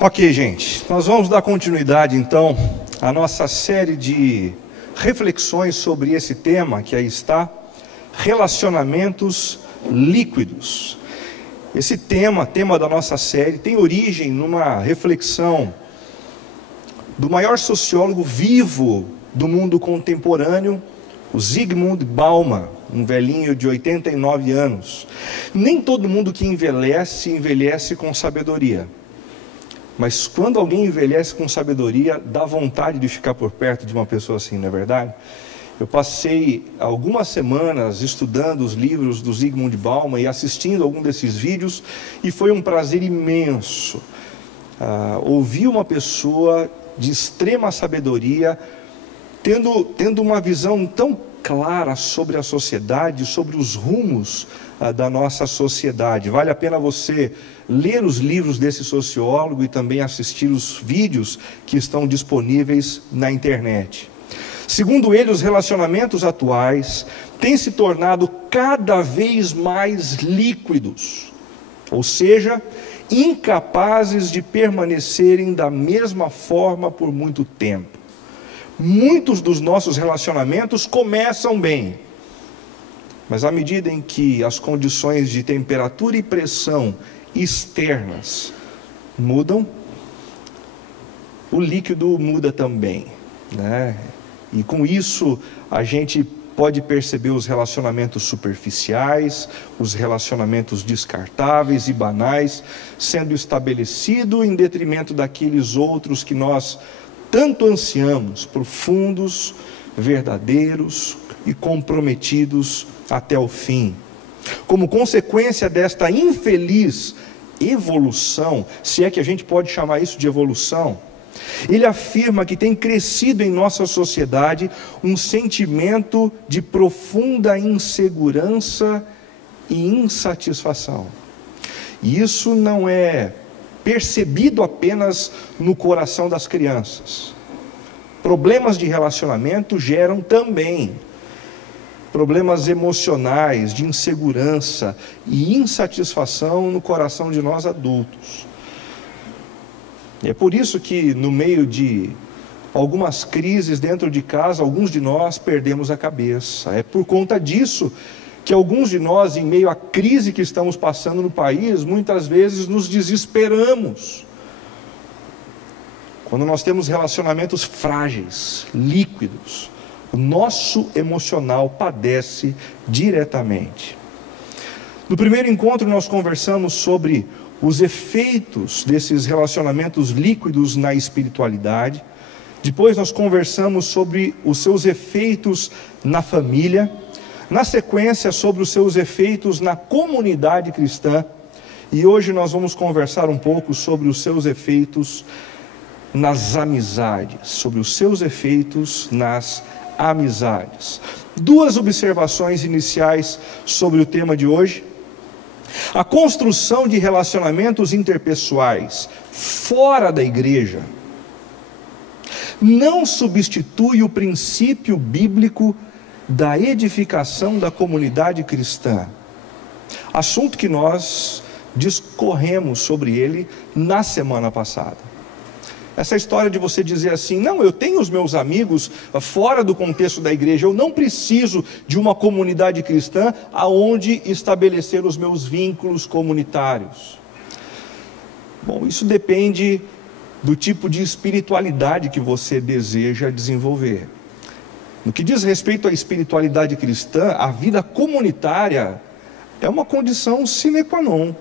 Ok, gente, nós vamos dar continuidade então à nossa série de reflexões sobre esse tema que aí está, relacionamentos líquidos. Esse tema da nossa série, tem origem numa reflexão do maior sociólogo vivo do mundo contemporâneo, o Zygmunt Bauman, um velhinho de 89 anos. Nem todo mundo que envelhece com sabedoria. Mas quando alguém envelhece com sabedoria, dá vontade de ficar por perto de uma pessoa assim, não é verdade? Eu passei algumas semanas estudando os livros do Zygmunt Bauman e assistindo algum desses vídeos, e foi um prazer imenso ouvir uma pessoa de extrema sabedoria, tendo uma visão tão clara sobre a sociedade, sobre os rumos da nossa sociedade. Vale a pena você ler os livros desse sociólogo e também assistir os vídeos que estão disponíveis na internet. Segundo ele, os relacionamentos atuais têm se tornado cada vez mais líquidos, ou seja, incapazes de permanecerem da mesma forma por muito tempo. Muitos dos nossos relacionamentos começam bem, mas à medida em que as condições de temperatura e pressão externas mudam, o líquido muda também, né? E com isso a gente pode perceber os relacionamentos superficiais, os relacionamentos descartáveis e banais sendo estabelecido em detrimento daqueles outros que nós tanto ansiamos, profundos, verdadeiros e comprometidos até o fim. Como consequência desta infeliz evolução, se é que a gente pode chamar isso de evolução, ele afirma que tem crescido em nossa sociedade um sentimento de profunda insegurança e insatisfação. E isso não é percebido apenas no coração das crianças. Problemas de relacionamento geram também problemas emocionais, de insegurança e insatisfação no coração de nós adultos. E é por isso que, no meio de algumas crises dentro de casa, alguns de nós perdemos a cabeça. É por conta disso que alguns de nós, em meio à crise que estamos passando no país, muitas vezes nos desesperamos. Quando nós temos relacionamentos frágeis, líquidos, o nosso emocional padece diretamente. No primeiro encontro nós conversamos sobre os efeitos desses relacionamentos líquidos na espiritualidade. Depois nós conversamos sobre os seus efeitos na família. Na sequência, sobre os seus efeitos na comunidade cristã. E hoje nós vamos conversar um pouco sobre os seus efeitos nas amizades. Sobre os seus efeitos nas amizades. Duas observações iniciais sobre o tema de hoje. A construção de relacionamentos interpessoais fora da igreja não substitui o princípio bíblico da edificação da comunidade cristã. Assunto que nós discorremos sobre ele na semana passada. Essa história de você dizer assim, não, eu tenho os meus amigos fora do contexto da igreja, eu não preciso de uma comunidade cristã aonde estabelecer os meus vínculos comunitários. Bom, isso depende do tipo de espiritualidade que você deseja desenvolver. No que diz respeito à espiritualidade cristã, a vida comunitária é uma condição sine qua non.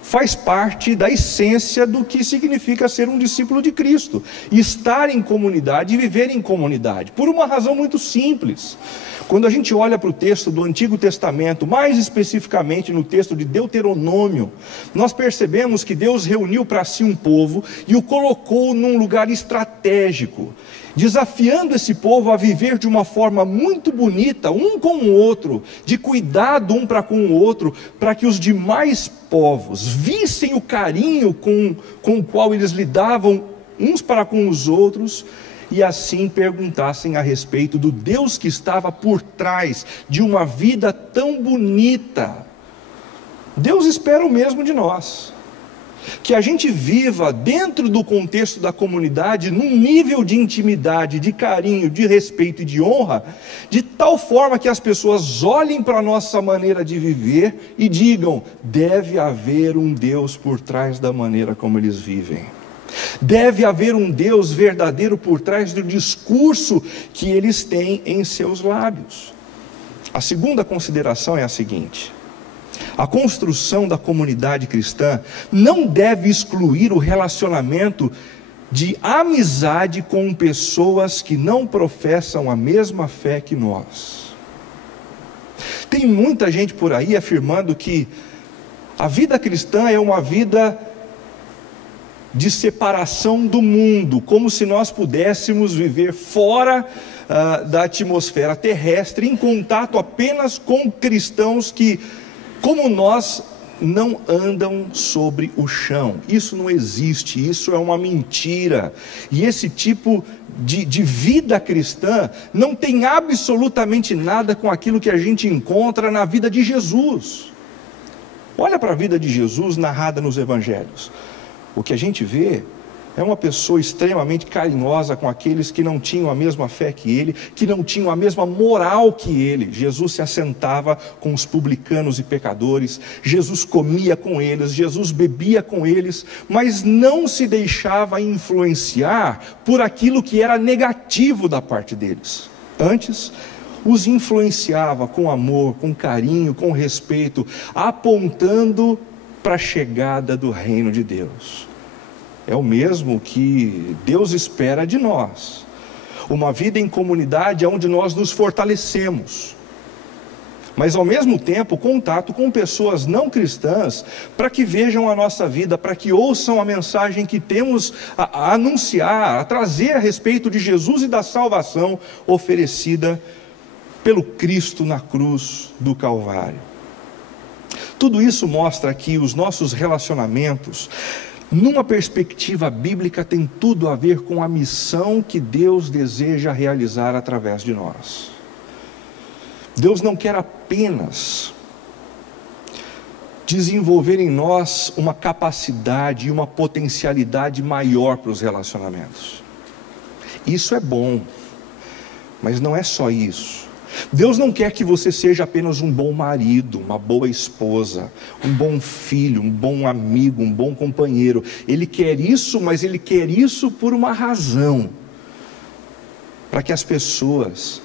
Faz parte da essência do que significa ser um discípulo de Cristo. Estar em comunidade e viver em comunidade. Por uma razão muito simples. Quando a gente olha para o texto do Antigo Testamento, mais especificamente no texto de Deuteronômio, nós percebemos que Deus reuniu para si um povo e o colocou num lugar estratégico, desafiando esse povo a viver de uma forma muito bonita, um com o outro, de cuidado um para com o outro, para que os demais povos vissem o carinho com o qual eles lidavam uns para com os outros, e assim perguntassem a respeito do Deus que estava por trás de uma vida tão bonita. Deus espera o mesmo de nós. que a gente viva dentro do contexto da comunidade, num nível de intimidade, de carinho, de respeito e de honra, de tal forma que as pessoas olhem para a nossa maneira de viver e digam: deve haver um Deus por trás da maneira como eles vivem. Deve haver um Deus verdadeiro por trás do discurso que eles têm em seus lábios. A segunda consideração é a seguinte: a construção da comunidade cristã não deve excluir o relacionamento de amizade com pessoas que não professam a mesma fé que nós. Tem muita gente por aí afirmando que a vida cristã é uma vida de separação do mundo, como se nós pudéssemos viver fora da atmosfera terrestre, em contato apenas com cristãos que, como nós, não andam sobre o chão. Isso não existe, isso é uma mentira. E esse tipo de vida cristã não tem absolutamente nada com aquilo que a gente encontra na vida de Jesus. Olha para a vida de Jesus narrada nos evangelhos. O que a gente vê é uma pessoa extremamente carinhosa com aqueles que não tinham a mesma fé que ele, que não tinham a mesma moral que ele. Jesus se assentava com os publicanos e pecadores, Jesus comia com eles, Jesus bebia com eles, mas não se deixava influenciar por aquilo que era negativo da parte deles. Antes, os influenciava com amor, com carinho, com respeito, apontando para a chegada do reino de Deus. É o mesmo que Deus espera de nós. Uma vida em comunidade onde nós nos fortalecemos, mas ao mesmo tempo contato com pessoas não cristãs, para que vejam a nossa vida, para que ouçam a mensagem que temos a anunciar, a trazer a respeito de Jesus e da salvação oferecida pelo Cristo na cruz do Calvário. Tudo isso mostra que os nossos relacionamentos, numa perspectiva bíblica, tem tudo a ver com a missão que Deus deseja realizar através de nós. Deus não quer apenas desenvolver em nós uma capacidade e uma potencialidade maior para os relacionamentos. Isso é bom, mas não é só isso. Deus não quer que você seja apenas um bom marido, uma boa esposa, um bom filho, um bom amigo, um bom companheiro. Ele quer isso, mas Ele quer isso por uma razão. Para que as pessoas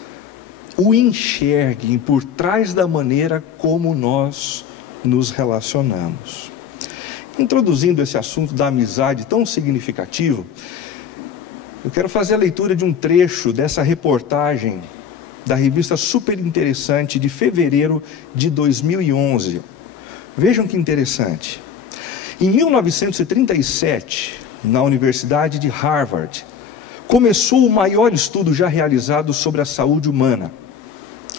o enxerguem por trás da maneira como nós nos relacionamos. Introduzindo esse assunto da amizade tão significativo, eu quero fazer a leitura de um trecho dessa reportagem da revista Super Interessante de fevereiro de 2011. Vejam que interessante. Em 1937, na Universidade de Harvard, começou o maior estudo já realizado sobre a saúde humana.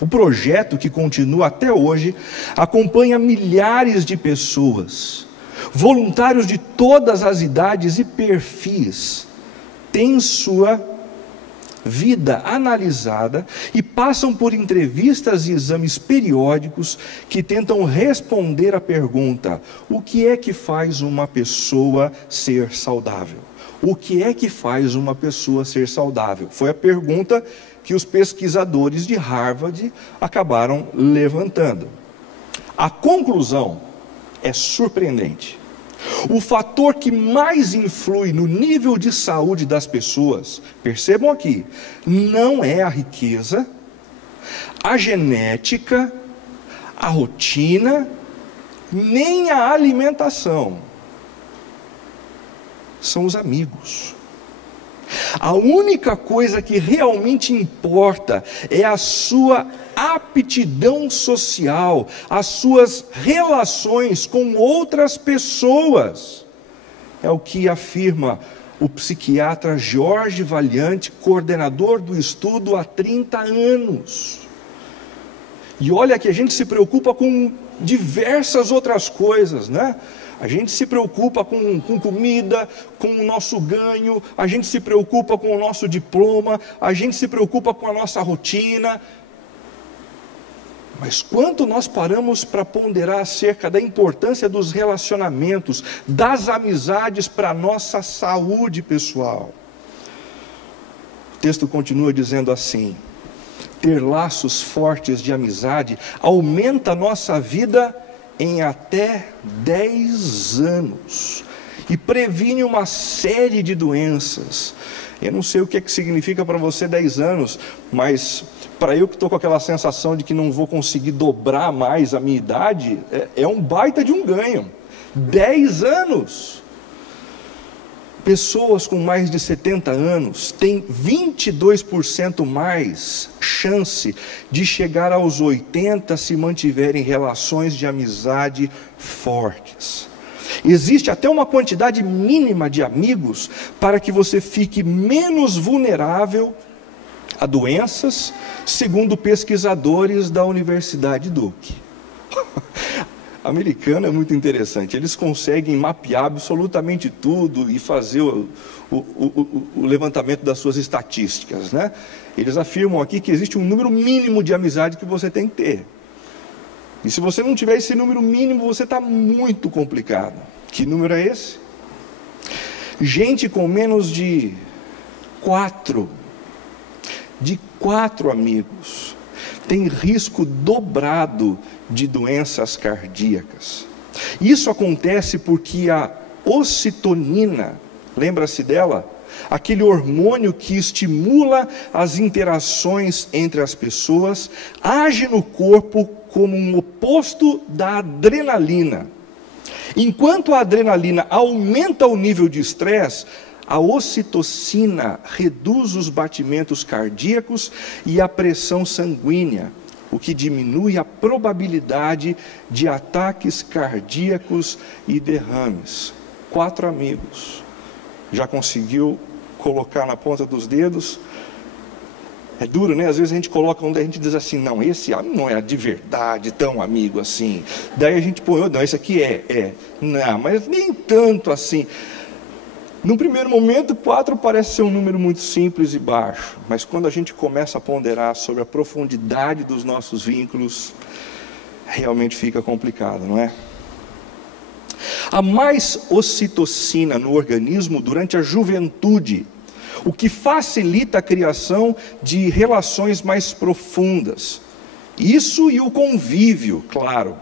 O projeto, que continua até hoje, acompanha milhares de pessoas, voluntários de todas as idades e perfis, têm sua vida analisada e passam por entrevistas e exames periódicos que tentam responder à pergunta: o que é que faz uma pessoa ser saudável? O que é que faz uma pessoa ser saudável? Foi a pergunta que os pesquisadores de Harvard acabaram levantando. A conclusão é surpreendente. O fator que mais influi no nível de saúde das pessoas, percebam aqui, não é a riqueza, a genética, a rotina, nem a alimentação. São os amigos. A única coisa que realmente importa é a sua aptidão social, as suas relações com outras pessoas. É o que afirma o psiquiatra Jorge Valiante, coordenador do estudo há 30 anos. E olha que a gente se preocupa com diversas outras coisas, né? A gente se preocupa com comida, com o nosso ganho, a gente se preocupa com o nosso diploma, a gente se preocupa com a nossa rotina. Mas quanto nós paramos para ponderar acerca da importância dos relacionamentos, das amizades para a nossa saúde pessoal? O texto continua dizendo assim: ter laços fortes de amizade aumenta a nossa vida em até 10 anos e previne uma série de doenças. Eu não sei o que significa para você 10 anos, mas para eu que estou com aquela sensação de que não vou conseguir dobrar mais a minha idade, é um baita de um ganho. 10 anos! Pessoas com mais de 70 anos têm 22% mais chance de chegar aos 80 se mantiverem relações de amizade fortes. Existe até uma quantidade mínima de amigos para que você fique menos vulnerável a doenças, segundo pesquisadores da Universidade Duke. Americano é muito interessante, eles conseguem mapear absolutamente tudo e fazer o levantamento das suas estatísticas, né? Eles afirmam aqui que existe um número mínimo de amizade que você tem que ter. E se você não tiver esse número mínimo, você está muito complicado. Que número é esse? Gente com menos de 4 amigos tem risco dobrado de doenças cardíacas. Isso acontece porque a ocitocina, lembra-se dela? Aquele hormônio que estimula as interações entre as pessoas, age no corpo como um oposto da adrenalina. Enquanto a adrenalina aumenta o nível de estresse, a ocitocina reduz os batimentos cardíacos e a pressão sanguínea, o que diminui a probabilidade de ataques cardíacos e derrames. 4 amigos. Já conseguiu colocar na ponta dos dedos? É duro, né? Às vezes a gente coloca onde a gente diz assim, não, esse não é de verdade tão amigo assim. Daí a gente põe, não, esse aqui não, mas nem tanto assim. No primeiro momento, 4 parece ser um número muito simples e baixo, mas quando a gente começa a ponderar sobre a profundidade dos nossos vínculos, realmente fica complicado, não é? Há mais ocitocina no organismo durante a juventude, o que facilita a criação de relações mais profundas. Isso e o convívio, claro.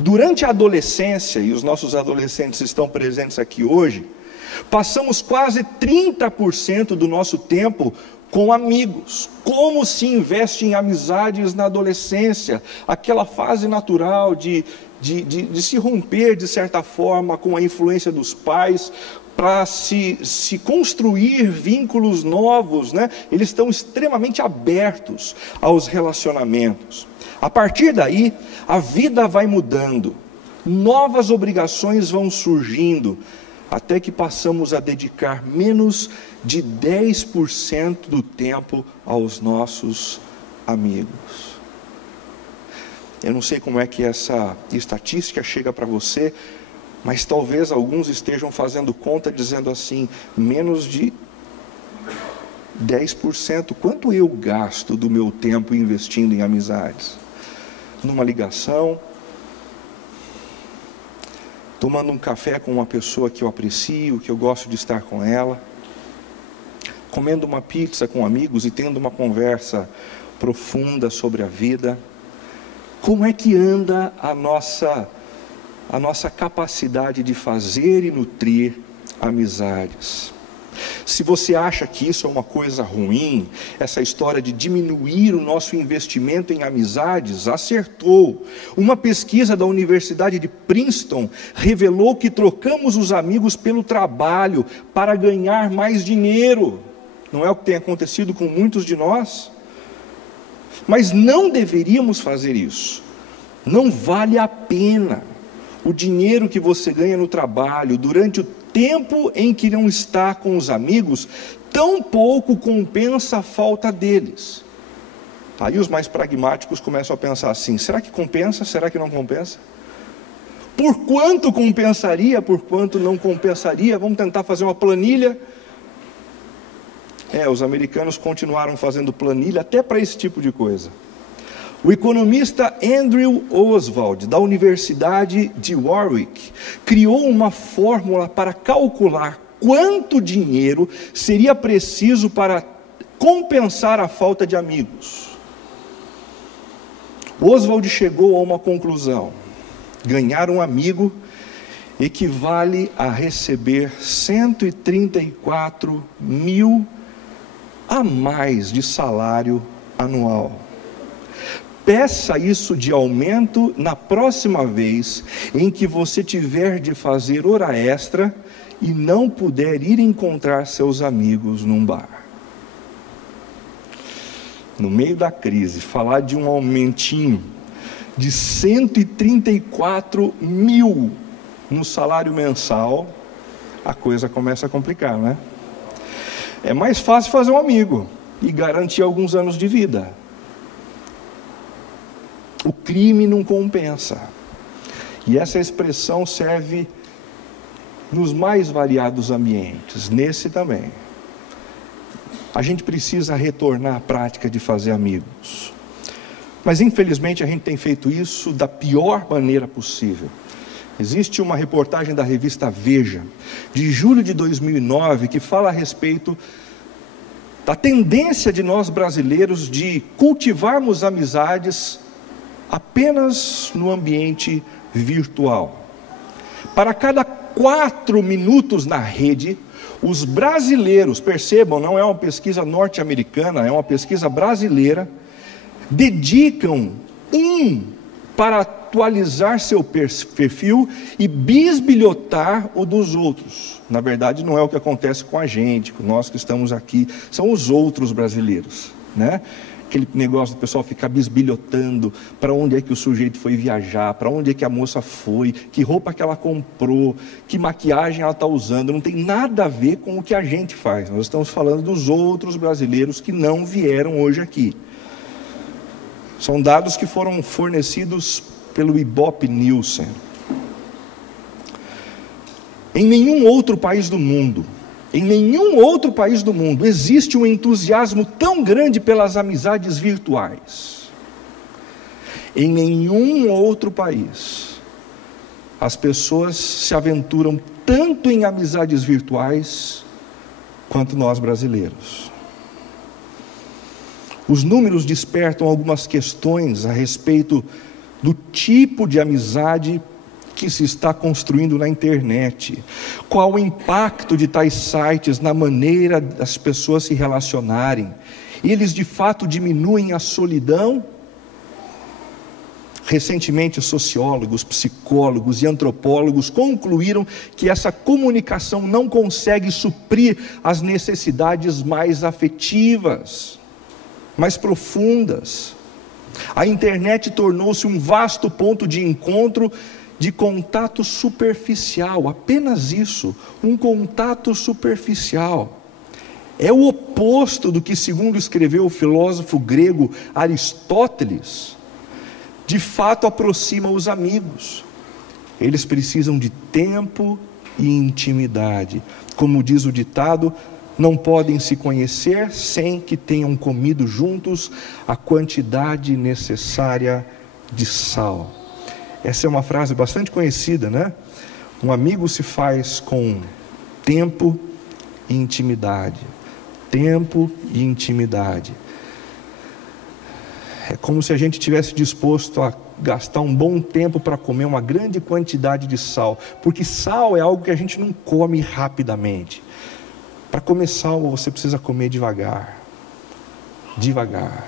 Durante a adolescência, e os nossos adolescentes estão presentes aqui hoje, passamos quase 30% do nosso tempo com amigos. Como se investe em amizades na adolescência? Aquela fase natural de se romper, de certa forma, com a influência dos pais, para se construir vínculos novos, né? Eles estão extremamente abertos aos relacionamentos. A partir daí, a vida vai mudando, novas obrigações vão surgindo, até que passamos a dedicar menos de 10% do tempo aos nossos amigos. Eu não sei como é que essa estatística chega para você, mas talvez alguns estejam fazendo conta dizendo assim, menos de 10%. Quanto eu gasto do meu tempo investindo em amizades? Numa ligação, tomando um café com uma pessoa que eu aprecio, que eu gosto de estar com ela, comendo uma pizza com amigos e tendo uma conversa profunda sobre a vida. Como é que anda a nossa capacidade de fazer e nutrir amizades? Se você acha que isso é uma coisa ruim, essa história de diminuir o nosso investimento em amizades, acertou. Uma pesquisa da Universidade de Princeton revelou que trocamos os amigos pelo trabalho para ganhar mais dinheiro. Não é o que tem acontecido com muitos de nós? Mas não deveríamos fazer isso. Não vale a pena. O dinheiro que você ganha no trabalho, durante o tempo em que não está com os amigos, tão pouco compensa a falta deles. Aí os mais pragmáticos começam a pensar assim, será que compensa? Será que não compensa? Por quanto compensaria? Por quanto não compensaria? Vamos tentar fazer uma planilha. Os americanos continuaram fazendo planilha até para esse tipo de coisa. O economista Andrew Oswald, da Universidade de Warwick, criou uma fórmula para calcular quanto dinheiro seria preciso para compensar a falta de amigos. Oswald chegou a uma conclusão: ganhar um amigo equivale a receber 134 mil a mais de salário anual. Peça isso de aumento na próxima vez em que você tiver de fazer hora extra e não puder ir encontrar seus amigos num bar. No meio da crise, falar de um aumentinho de 134 mil no salário mensal, a coisa começa a complicar, né? É mais fácil fazer um amigo e garantir alguns anos de vida. O crime não compensa. E essa expressão serve nos mais variados ambientes, nesse também. A gente precisa retornar à prática de fazer amigos. Mas infelizmente a gente tem feito isso da pior maneira possível. Existe uma reportagem da revista Veja, de julho de 2009, que fala a respeito da tendência de nós brasileiros de cultivarmos amizades apenas no ambiente virtual. Para cada 4 minutos na rede, os brasileiros, percebam, não é uma pesquisa norte-americana, é uma pesquisa brasileira, dedicam para atualizar seu perfil e bisbilhotar o dos outros. Na verdade, não é o que acontece com a gente, com nós que estamos aqui, são os outros brasileiros, né? Aquele negócio do pessoal ficar bisbilhotando para onde é que o sujeito foi viajar, para onde é que a moça foi, que roupa que ela comprou, que maquiagem ela está usando. Não tem nada a ver com o que a gente faz. Nós estamos falando dos outros brasileiros que não vieram hoje aqui. São dados que foram fornecidos pelo Ibope Nielsen. Em nenhum outro país do mundo existe um entusiasmo tão grande pelas amizades virtuais. Em nenhum outro país as pessoas se aventuram tanto em amizades virtuais quanto nós brasileiros. Os números despertam algumas questões a respeito do tipo de amizade que se está construindo na internet. Qual o impacto de tais sites na maneira das pessoas se relacionarem? Eles de fato diminuem a solidão? Recentemente, sociólogos, psicólogos e antropólogos concluíram que essa comunicação não consegue suprir as necessidades mais afetivas, mais profundas. A internet tornou-se um vasto ponto de encontro de contato superficial, apenas isso, um contato superficial. É o oposto do que, segundo escreveu o filósofo grego Aristóteles, de fato aproxima os amigos. Eles precisam de tempo e intimidade. Como diz o ditado, não podem se conhecer sem que tenham comido juntos a quantidade necessária de sal. Essa é uma frase bastante conhecida, né? Um amigo se faz com tempo e intimidade. Tempo e intimidade. É como se a gente estivesse disposto a gastar um bom tempo para comer uma grande quantidade de sal. Porque sal é algo que a gente não come rapidamente. Para comer sal, você precisa comer devagar. Devagar.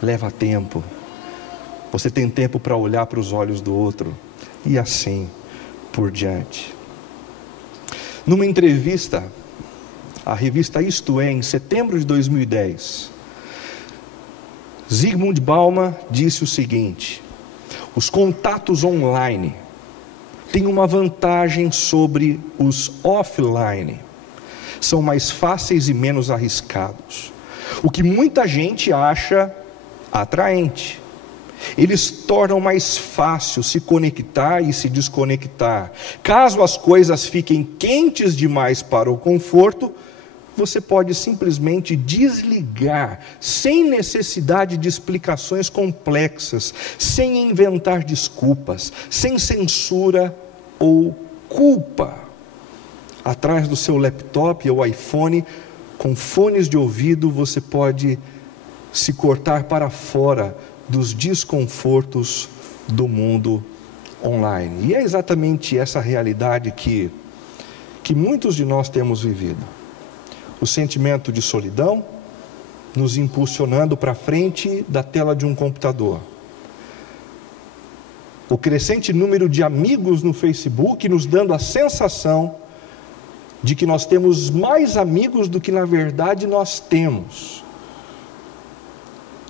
Leva tempo. Você tem tempo para olhar para os olhos do outro. E assim por diante. Numa entrevista à revista Isto É, em setembro de 2010, Zygmunt Bauman disse o seguinte: os contatos online têm uma vantagem sobre os offline. São mais fáceis e menos arriscados. O que muita gente acha atraente. Eles tornam mais fácil se conectar e se desconectar. Caso as coisas fiquem quentes demais para o conforto, você pode simplesmente desligar, sem necessidade de explicações complexas, sem inventar desculpas, sem censura ou culpa. Atrás do seu laptop ou iPhone, com fones de ouvido, você pode se cortar para fora dos desconfortos do mundo online. E é exatamente essa realidade que muitos de nós temos vivido. O sentimento de solidão nos impulsionando para frente da tela de um computador. O crescente número de amigos no Facebook nos dando a sensação de que nós temos mais amigos do que na verdade nós temos.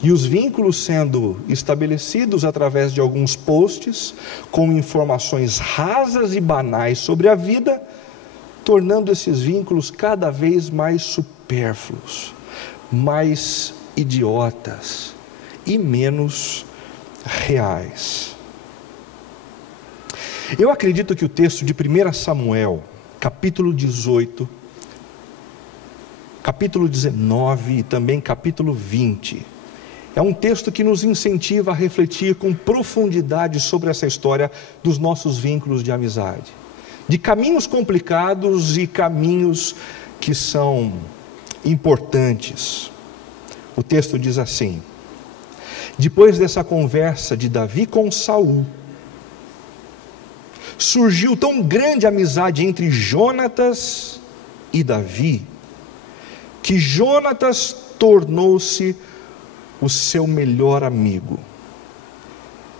E os vínculos sendo estabelecidos através de alguns posts, com informações rasas e banais sobre a vida, tornando esses vínculos cada vez mais supérfluos, mais idiotas e menos reais. Eu acredito que o texto de 1 Samuel, capítulo 18, capítulo 19 e também capítulo 20, é um texto que nos incentiva a refletir com profundidade sobre essa história dos nossos vínculos de amizade, de caminhos complicados e caminhos que são importantes. O texto diz assim: depois dessa conversa de Davi com Saul, surgiu tão grande amizade entre Jonatas e Davi, que Jonatas tornou-se o seu melhor amigo.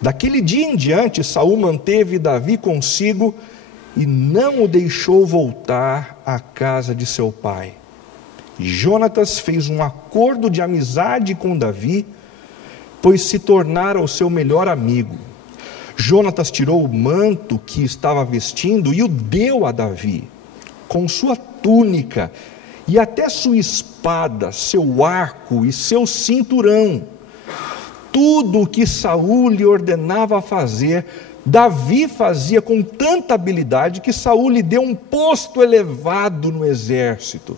Daquele dia em diante, Saul manteve Davi consigo e não o deixou voltar à casa de seu pai. Jonatas fez um acordo de amizade com Davi, pois se tornara o seu melhor amigo. Jonatas tirou o manto que estava vestindo e o deu a Davi, com sua túnica e até sua espada, seu arco e seu cinturão. Tudo o que Saul lhe ordenava fazer, Davi fazia com tanta habilidade que Saul lhe deu um posto elevado no exército.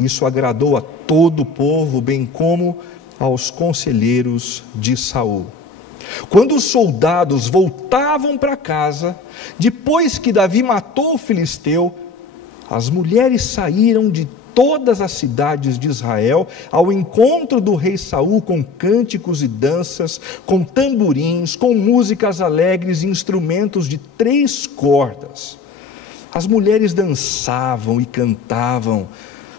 Isso agradou a todo o povo, bem como aos conselheiros de Saul. Quando os soldados voltavam para casa, depois que Davi matou o filisteu, as mulheres saíram de todas as cidades de Israel ao encontro do rei Saul com cânticos e danças, com tamborins, com músicas alegres e instrumentos de 3 cordas. As mulheres dançavam e cantavam.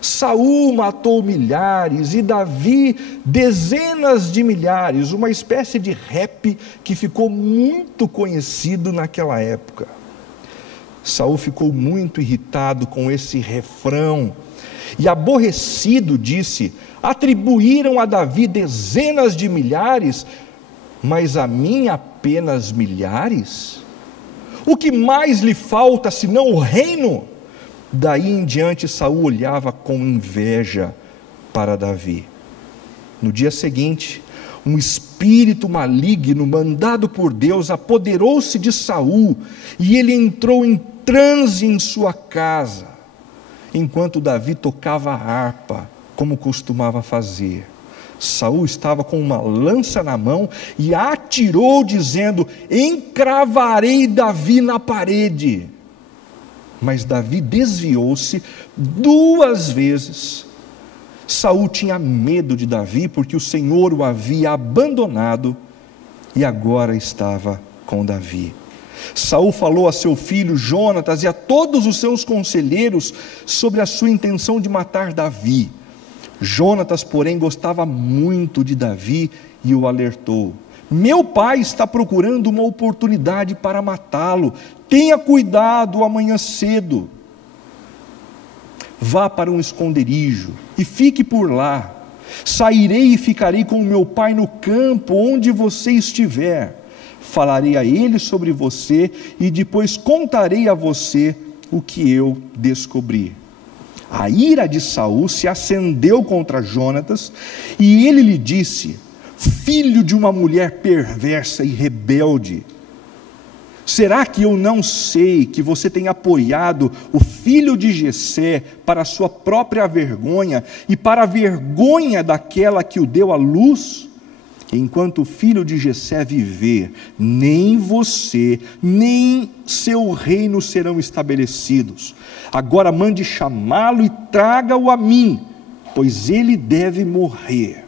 Saul matou milhares e Davi dezenas de milhares, uma espécie de rap que ficou muito conhecido naquela época. Saul ficou muito irritado com esse refrão e aborrecido disse: atribuíram a Davi dezenas de milhares, mas a mim apenas milhares? O que mais lhe falta senão o reino? Daí em diante Saul olhava com inveja para Davi. No dia seguinte, um espírito maligno mandado por Deus apoderou-se de Saul e ele entrou em transe em sua casa, enquanto Davi tocava a harpa, como costumava fazer. Saul estava com uma lança na mão e a atirou, dizendo: encravarei Davi na parede. Mas Davi desviou-se 2 vezes. Saul tinha medo de Davi, porque o Senhor o havia abandonado e agora estava com Davi. Saul falou a seu filho Jonatas e a todos os seus conselheiros sobre a sua intenção de matar Davi. Jonatas, porém, gostava muito de Davi e o alertou: meu pai está procurando uma oportunidade para matá-lo. Tenha cuidado amanhã cedo. Vá para um esconderijo e fique por lá. Sairei e ficarei com meu pai no campo onde você estiver. Falarei a ele sobre você e depois contarei a você o que eu descobri. A ira de Saul se acendeu contra Jonatas e ele lhe disse: filho de uma mulher perversa e rebelde. Será que eu não sei que você tem apoiado o filho de Jessé para a sua própria vergonha e para a vergonha daquela que o deu à luz? Enquanto o filho de Jessé viver, nem você, nem seu reino serão estabelecidos. Agora mande chamá-lo e traga-o a mim, pois ele deve morrer.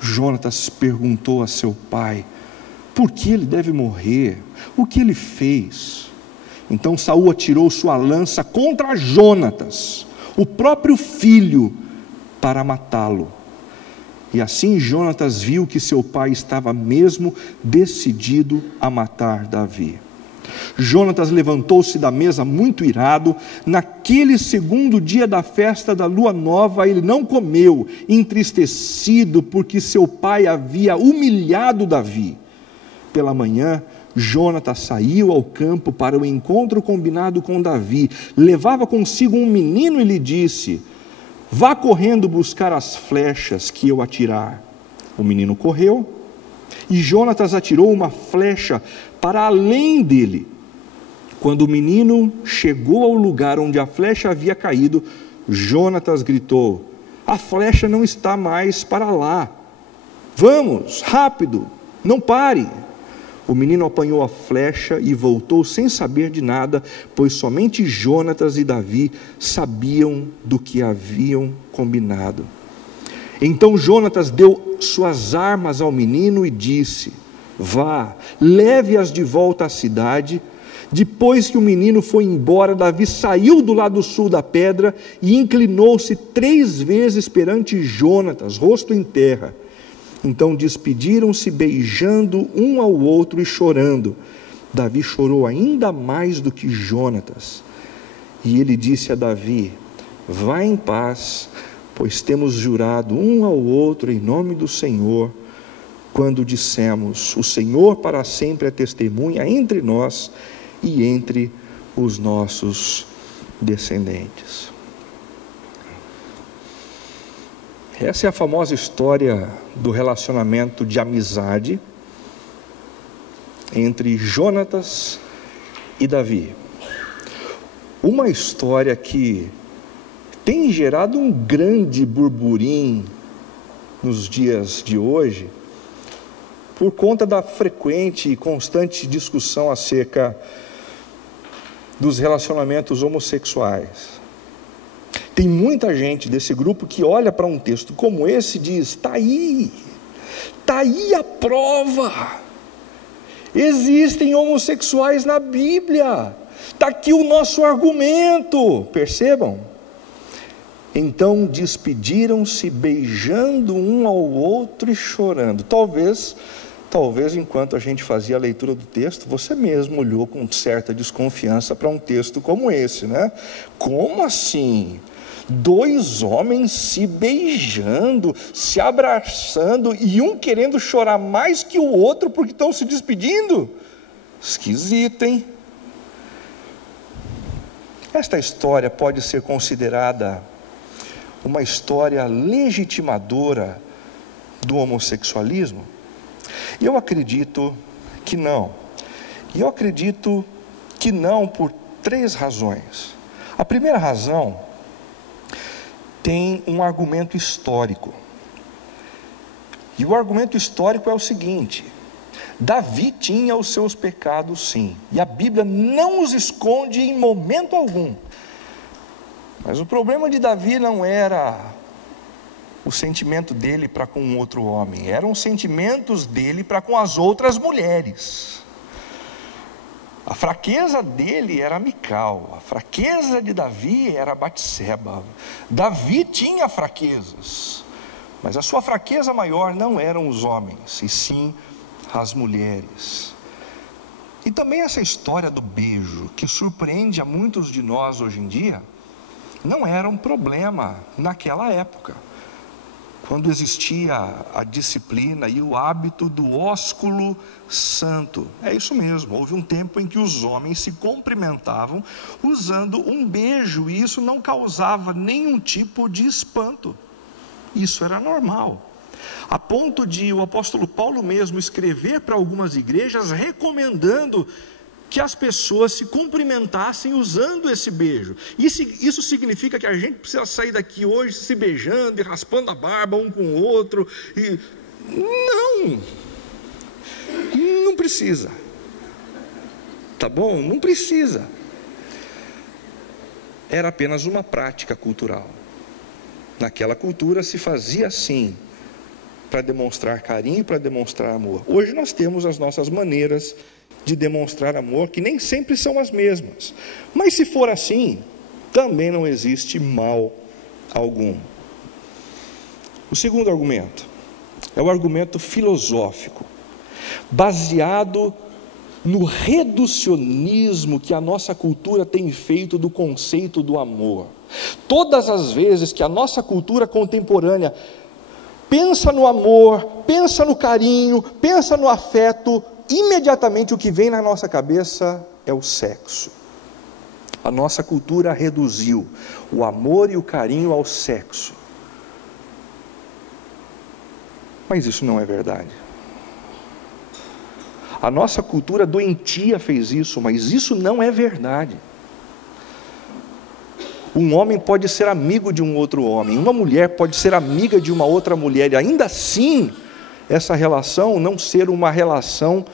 Jonatas perguntou a seu pai: por que ele deve morrer? O que ele fez? Então Saul atirou sua lança contra Jonatas, o próprio filho, para matá-lo. E assim Jonatas viu que seu pai estava mesmo decidido a matar Davi. Jonatas levantou-se da mesa muito irado. Naquele segundo dia da festa da lua nova, ele não comeu, entristecido porque seu pai havia humilhado Davi. Pela manhã, Jonatas saiu ao campo para o encontro combinado com Davi. Levava consigo um menino e lhe disse: vá correndo buscar as flechas que eu atirar. O menino correu, e Jonatas atirou uma flecha para além dele. Quando o menino chegou ao lugar onde a flecha havia caído, Jonatas gritou: a flecha não está mais para lá. Vamos, rápido, não pare. O menino apanhou a flecha e voltou sem saber de nada, pois somente Jonatas e Davi sabiam do que haviam combinado. Então Jonatas deu suas armas ao menino e disse: vá, leve-as de volta à cidade. Depois que o menino foi embora, Davi saiu do lado sul da pedra e inclinou-se 3 vezes perante Jonatas, rosto em terra. Então despediram-se, beijando um ao outro e chorando. Davi chorou ainda mais do que Jonatas. E ele disse a Davi: vá em paz, pois temos jurado um ao outro em nome do Senhor, quando dissemos: o Senhor para sempre é testemunha entre nós e entre os nossos descendentes. Essa é a famosa história do relacionamento de amizade entre Jonatas e Davi. Uma história que tem gerado um grande burburinho nos dias de hoje, por conta da frequente e constante discussão acerca dos relacionamentos homossexuais. Tem muita gente desse grupo que olha para um texto como esse e diz: está aí a prova, existem homossexuais na Bíblia, está aqui o nosso argumento, percebam? Então despediram-se, beijando um ao outro e chorando. Talvez enquanto a gente fazia a leitura do texto, você mesmo olhou com certa desconfiança para um texto como esse, né? Como assim? 2 homens se beijando, se abraçando, e um querendo chorar mais que o outro porque estão se despedindo? Esquisito, hein? Esta história pode ser considerada uma história legitimadora do homossexualismo? E eu acredito que não. E eu acredito que não por 3 razões. A primeira razão tem um argumento histórico. E o argumento histórico é o seguinte: Davi tinha os seus pecados, sim, e a Bíblia não os esconde em momento algum. Mas o problema de Davi não era o sentimento dele para com um outro homem, eram os sentimentos dele para com as outras mulheres. A fraqueza dele era Mical, a fraqueza de Davi era Batseba. Davi tinha fraquezas, mas a sua fraqueza maior não eram os homens, e sim as mulheres. E também essa história do beijo, que surpreende a muitos de nós hoje em dia, não era um problema naquela época, quando existia a disciplina e o hábito do ósculo santo. É isso mesmo, houve um tempo em que os homens se cumprimentavam usando um beijo, e isso não causava nenhum tipo de espanto. Isso era normal. a ponto de o apóstolo Paulo mesmo escrever para algumas igrejas recomendando que as pessoas se cumprimentassem usando esse beijo. Isso significa que a gente precisa sair daqui hoje se beijando e raspando a barba um com o outro. Não precisa. Tá bom? Não precisa. Era apenas uma prática cultural. Naquela cultura se fazia assim, para demonstrar carinho, para demonstrar amor. Hoje nós temos as nossas maneiras de demonstrar amor, que nem sempre são as mesmas. Mas se for assim, também não existe mal algum. O segundo argumento é o argumento filosófico, baseado no reducionismo que a nossa cultura tem feito do conceito do amor. Todas as vezes que a nossa cultura contemporânea pensa no amor, pensa no carinho, pensa no afeto, imediatamente o que vem na nossa cabeça é o sexo. A nossa cultura reduziu o amor e o carinho ao sexo. Mas isso não é verdade. A nossa cultura doentia fez isso, mas isso não é verdade. Um homem pode ser amigo de um outro homem, uma mulher pode ser amiga de uma outra mulher, e ainda assim, essa relação não ser uma relação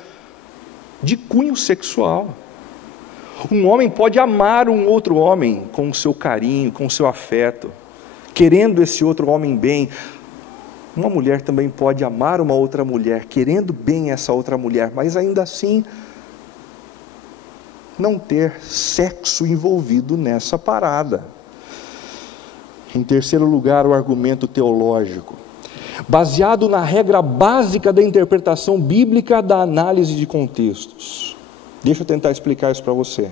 de cunho sexual. Um homem pode amar um outro homem com o seu carinho, com o seu afeto, querendo esse outro homem bem. Uma mulher também pode amar uma outra mulher, querendo bem essa outra mulher, mas ainda assim não ter sexo envolvido nessa parada. Em terceiro lugar, o argumento teológico, baseado na regra básica da interpretação bíblica da análise de contextos. Deixa eu tentar explicar isso para você.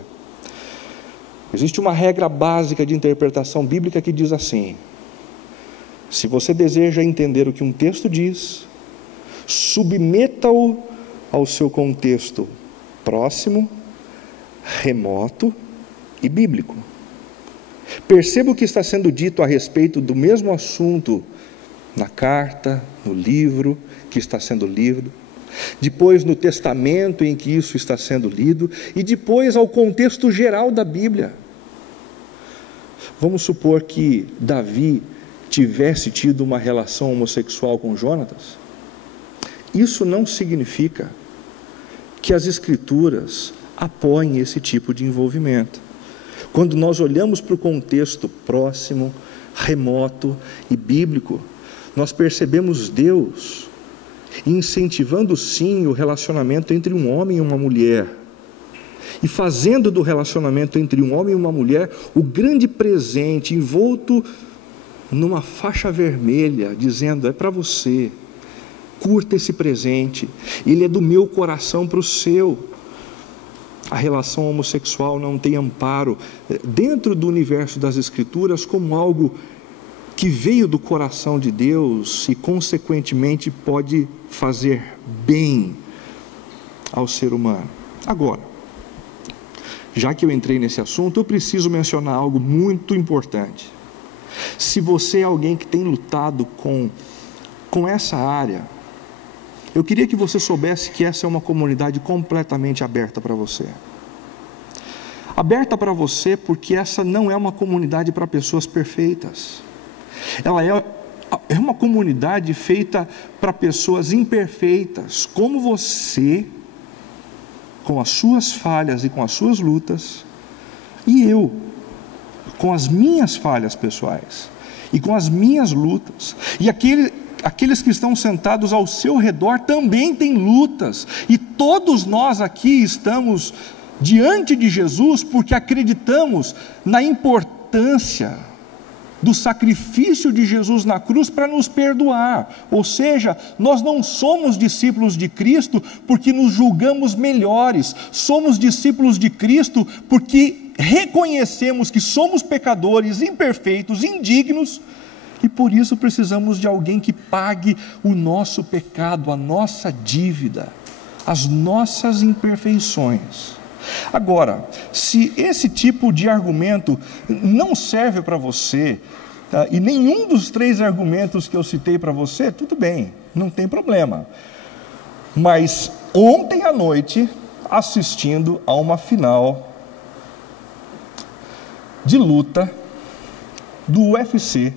Existe uma regra básica de interpretação bíblica que diz assim: se você deseja entender o que um texto diz, submeta-o ao seu contexto próximo, remoto e bíblico. Perceba o que está sendo dito a respeito do mesmo assunto na carta, no livro que está sendo lido, depois no testamento em que isso está sendo lido, e depois ao contexto geral da Bíblia. Vamos supor que Davi tivesse tido uma relação homossexual com Jonatas. Isso não significa que as Escrituras apoiem esse tipo de envolvimento. Quando nós olhamos para o contexto próximo, remoto e bíblico, nós percebemos Deus incentivando sim o relacionamento entre um homem e uma mulher, e fazendo do relacionamento entre um homem e uma mulher o grande presente envolto numa faixa vermelha, dizendo: é para você, curta esse presente, ele é do meu coração para o seu. A relação homossexual não tem amparo dentro do universo das Escrituras como algo que veio do coração de Deus e consequentemente pode fazer bem ao ser humano. Agora, já que eu entrei nesse assunto, eu preciso mencionar algo muito importante. Se você é alguém que tem lutado com essa área, eu queria que você soubesse que essa é uma comunidade completamente aberta para você. Aberta para você porque essa não é uma comunidade para pessoas perfeitas. Ela é uma comunidade feita para pessoas imperfeitas, como você, com as suas falhas e com as suas lutas, e eu, com as minhas falhas pessoais e com as minhas lutas, e aqueles que estão sentados ao seu redor também têm lutas, e todos nós aqui estamos diante de Jesus porque acreditamos na importância do sacrifício de Jesus na cruz para nos perdoar. Ou seja, nós não somos discípulos de Cristo porque nos julgamos melhores, somos discípulos de Cristo porque reconhecemos que somos pecadores, imperfeitos, indignos, e por isso precisamos de alguém que pague o nosso pecado, a nossa dívida, as nossas imperfeições. Agora, se esse tipo de argumento não serve para você, e nenhum dos três argumentos que eu citei para você, tudo bem, não tem problema. Mas ontem à noite, assistindo a uma final de luta do UFC,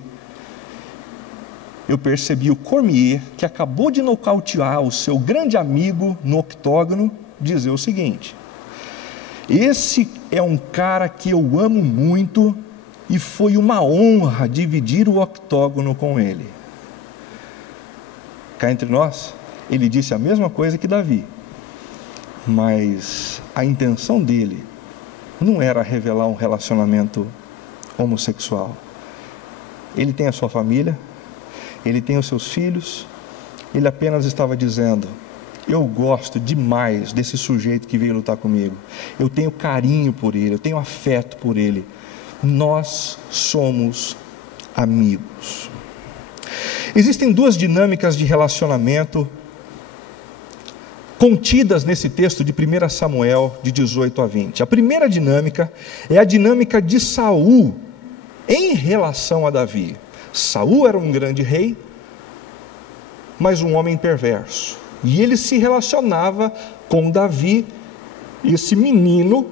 eu percebi o Cormier, que acabou de nocautear o seu grande amigo no octógono, dizer o seguinte: esse é um cara que eu amo muito e foi uma honra dividir o octógono com ele. Cá entre nós, ele disse a mesma coisa que Davi, mas a intenção dele não era revelar um relacionamento homossexual. Ele tem a sua família, ele tem os seus filhos, ele apenas estava dizendo: eu gosto demais desse sujeito que veio lutar comigo, eu tenho carinho por ele, eu tenho afeto por ele, nós somos amigos. Existem duas dinâmicas de relacionamento contidas nesse texto de 1 Samuel, de 18 a 20. A primeira dinâmica é a dinâmica de Saul em relação a Davi. Saul era um grande rei, mas um homem perverso. E ele se relacionava com Davi, esse menino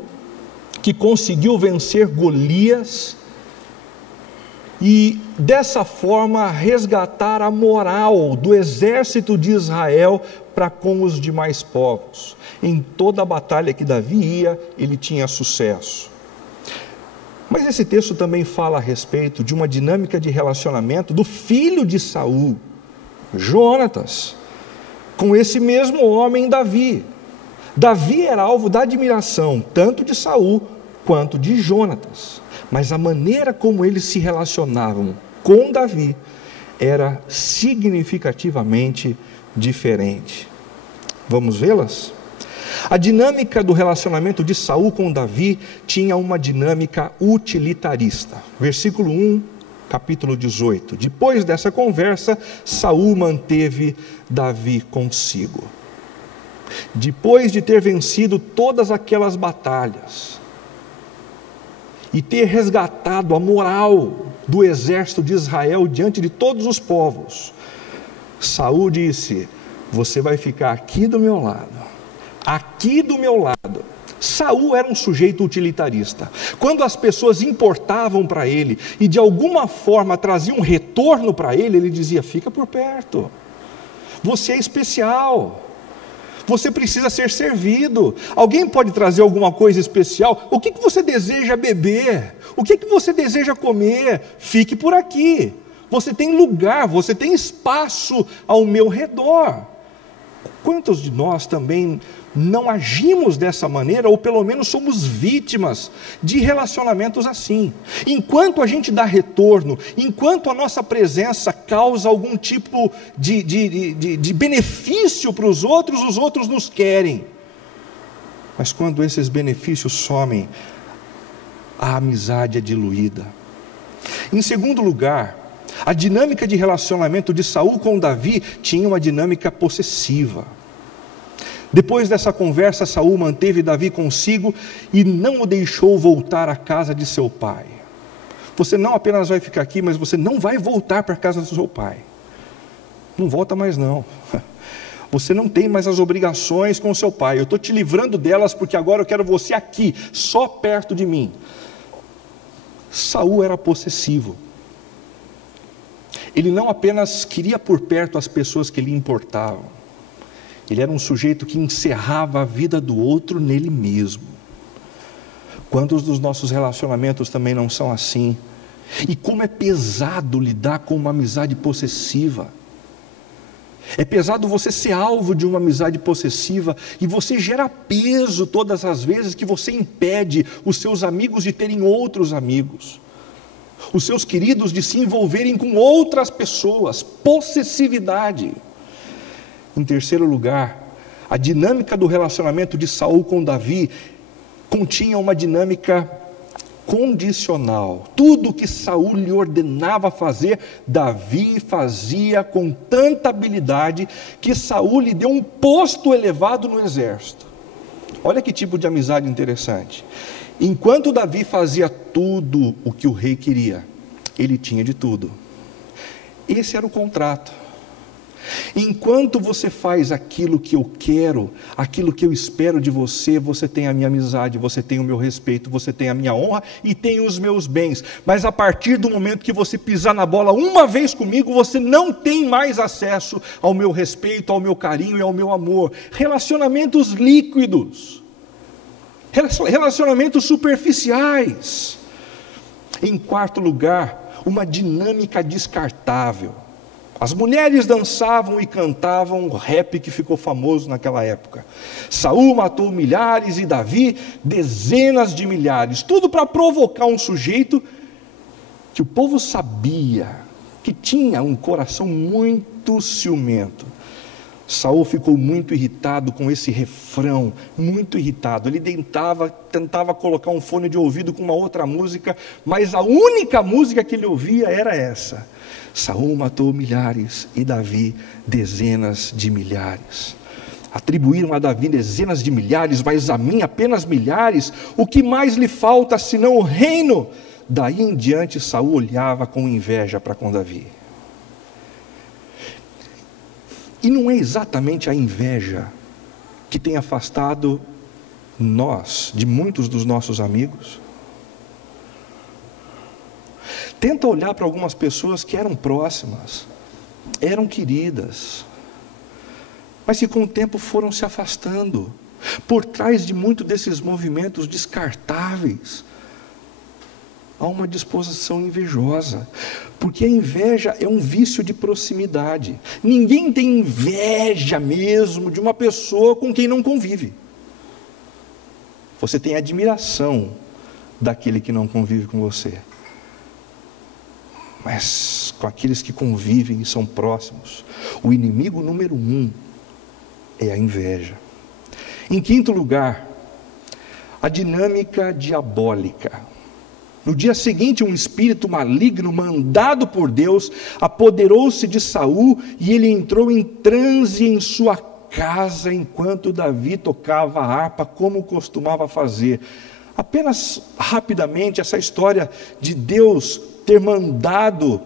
que conseguiu vencer Golias e dessa forma resgatar a moral do exército de Israel para com os demais povos. Em toda a batalha que Davi ia, ele tinha sucesso. Mas esse texto também fala a respeito de uma dinâmica de relacionamento do filho de Saul, Jonatas, com esse mesmo homem Davi. Davi era alvo da admiração tanto de Saul quanto de Jonatas, mas a maneira como eles se relacionavam com Davi era significativamente diferente. Vamos vê-las? A dinâmica do relacionamento de Saul com Davi tinha uma dinâmica utilitarista. Versículo 1, capítulo 18. Depois dessa conversa, Saul manteve Davi consigo. Depois de ter vencido todas aquelas batalhas e ter resgatado a moral do exército de Israel diante de todos os povos, Saul disse: você vai ficar aqui do meu lado, aqui do meu lado. Saul era um sujeito utilitarista. Quando as pessoas importavam para ele e de alguma forma traziam um retorno para ele, ele dizia: fica por perto, você é especial, você precisa ser servido. Alguém pode trazer alguma coisa especial? O que você deseja beber? O que você deseja comer? Fique por aqui, você tem lugar, você tem espaço ao meu redor. Quantos de nós também não agimos dessa maneira, ou pelo menos somos vítimas de relacionamentos assim? Enquanto a gente dá retorno, enquanto a nossa presença causa algum tipo de benefício para os outros nos querem. Mas quando esses benefícios somem, a amizade é diluída. Em segundo lugar, a dinâmica de relacionamento de Saul com Davi tinha uma dinâmica possessiva. Depois dessa conversa, Saul manteve Davi consigo e não o deixou voltar à casa de seu pai. Você não apenas vai ficar aqui, mas você não vai voltar para a casa do seu pai. Não volta mais não. Você não tem mais as obrigações com o seu pai. Eu estou te livrando delas porque agora eu quero você aqui, só perto de mim. Saul era possessivo. Ele não apenas queria por perto as pessoas que lhe importavam, ele era um sujeito que encerrava a vida do outro nele mesmo. Quantos dos nossos relacionamentos também não são assim? E como é pesado lidar com uma amizade possessiva. É pesado você ser alvo de uma amizade possessiva e você gera peso todas as vezes que você impede os seus amigos de terem outros amigos, os seus queridos de se envolverem com outras pessoas. Possessividade. Em terceiro lugar, a dinâmica do relacionamento de Saul com Davi continha uma dinâmica condicional. Tudo que Saul lhe ordenava fazer, Davi fazia com tanta habilidade que Saul lhe deu um posto elevado no exército. Olha que tipo de amizade interessante. Enquanto Davi fazia tudo o que o rei queria, ele tinha de tudo. Esse era o contrato. Enquanto você faz aquilo que eu quero, aquilo que eu espero de você, você tem a minha amizade, você tem o meu respeito, você tem a minha honra e tem os meus bens. Mas a partir do momento que você pisar na bola uma vez comigo, você não tem mais acesso ao meu respeito, ao meu carinho e ao meu amor. Relacionamentos líquidos, relacionamentos superficiais. Em quarto lugar, uma dinâmica descartável. As mulheres dançavam e cantavam o rap que ficou famoso naquela época. Saul matou milhares e Davi dezenas de milhares. Tudo para provocar um sujeito que o povo sabia que tinha um coração muito ciumento. Saul ficou muito irritado com esse refrão, muito irritado. Ele tentava colocar um fone de ouvido com uma outra música, mas a única música que ele ouvia era essa. Saul matou milhares e Davi dezenas de milhares. Atribuíram a Davi dezenas de milhares, mas a mim apenas milhares. O que mais lhe falta senão o reino? Daí em diante Saul olhava com inveja para com Davi. E não é exatamente a inveja que tem afastado nós de muitos dos nossos amigos? Tenta olhar para algumas pessoas que eram próximas, eram queridas, mas que com o tempo foram se afastando. Por trás de muitos desses movimentos descartáveis, há uma disposição invejosa, porque a inveja é um vício de proximidade. Ninguém tem inveja mesmo de uma pessoa com quem não convive. Você tem admiração daquele que não convive com você. Mas com aqueles que convivem e são próximos, o inimigo número 1 é a inveja. Em quinto lugar, a dinâmica diabólica. No dia seguinte, um espírito maligno mandado por Deus apoderou-se de Saul e ele entrou em transe em sua casa enquanto Davi tocava a harpa como costumava fazer. Apenas rapidamente, essa história de Deus ter mandado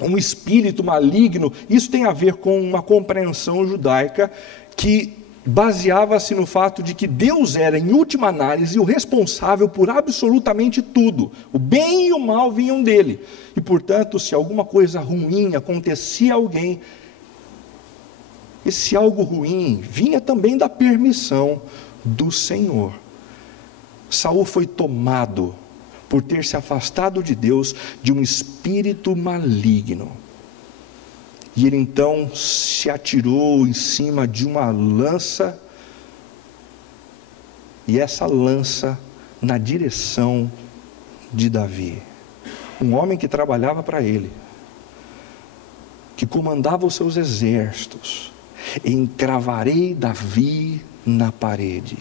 um espírito maligno, isso tem a ver com uma compreensão judaica que baseava-se no fato de que Deus era, em última análise, o responsável por absolutamente tudo. O bem e o mal vinham dele. E, portanto, se alguma coisa ruim acontecia a alguém, esse algo ruim vinha também da permissão do Senhor. Saul foi tomado por ter se afastado de Deus, de um espírito maligno. E ele então se atirou em cima de uma lança, e essa lança na direção de Davi, um homem que trabalhava para ele, que comandava os seus exércitos. Encravarei Davi na parede.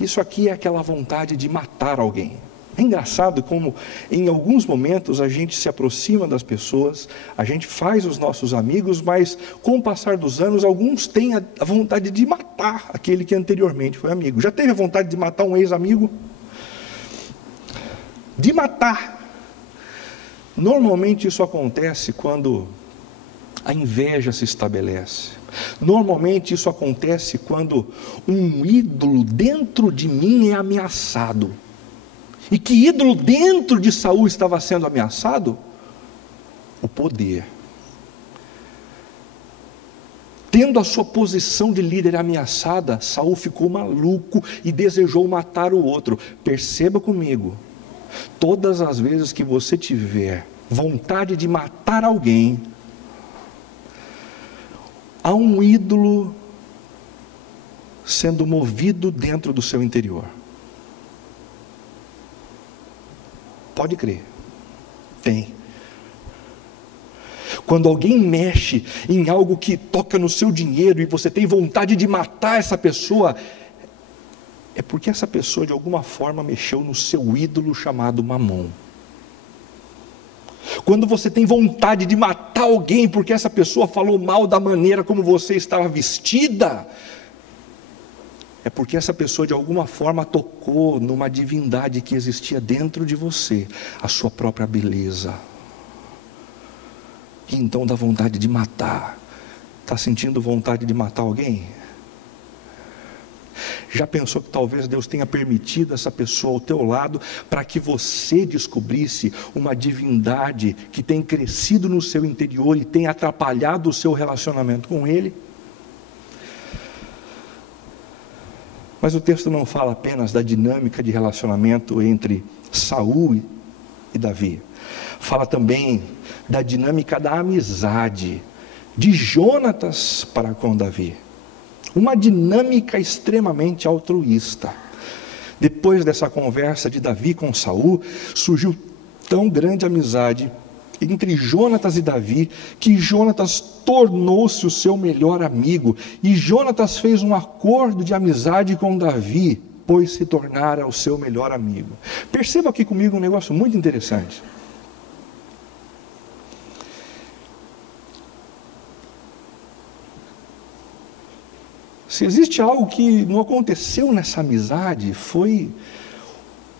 Isso aqui é aquela vontade de matar alguém. É engraçado como em alguns momentos a gente se aproxima das pessoas, a gente faz os nossos amigos, mas com o passar dos anos, alguns têm a vontade de matar aquele que anteriormente foi amigo. Já teve a vontade de matar um ex-amigo? De matar. Normalmente isso acontece quando a inveja se estabelece. Normalmente isso acontece quando um ídolo dentro de mim é ameaçado. E que ídolo dentro de Saul estava sendo ameaçado? O poder. Tendo a sua posição de líder ameaçada, Saul ficou maluco e desejou matar o outro. Perceba comigo, todas as vezes que você tiver vontade de matar alguém, há um ídolo sendo movido dentro do seu interior. Pode crer, tem. Quando alguém mexe em algo que toca no seu dinheiro e você tem vontade de matar essa pessoa, é porque essa pessoa de alguma forma mexeu no seu ídolo chamado Mamon. Quando você tem vontade de matar alguém porque essa pessoa falou mal da maneira como você estava vestida, é porque essa pessoa de alguma forma tocou numa divindade que existia dentro de você, a sua própria beleza. E então dá vontade de matar. Está sentindo vontade de matar alguém? Já pensou que talvez Deus tenha permitido essa pessoa ao teu lado para que você descobrisse uma divindade que tem crescido no seu interior e tem atrapalhado o seu relacionamento com Ele? Mas o texto não fala apenas da dinâmica de relacionamento entre Saul e Davi. Fala também da dinâmica da amizade de Jonatas para com Davi. Uma dinâmica extremamente altruísta. Depois dessa conversa de Davi com Saul, surgiu tão grande amizade entre Jonatas e Davi, que Jonatas tornou-se o seu melhor amigo, e Jonatas fez um acordo de amizade com Davi, pois se tornara o seu melhor amigo. Perceba aqui comigo um negócio muito interessante. Se existe algo que não aconteceu nessa amizade, foi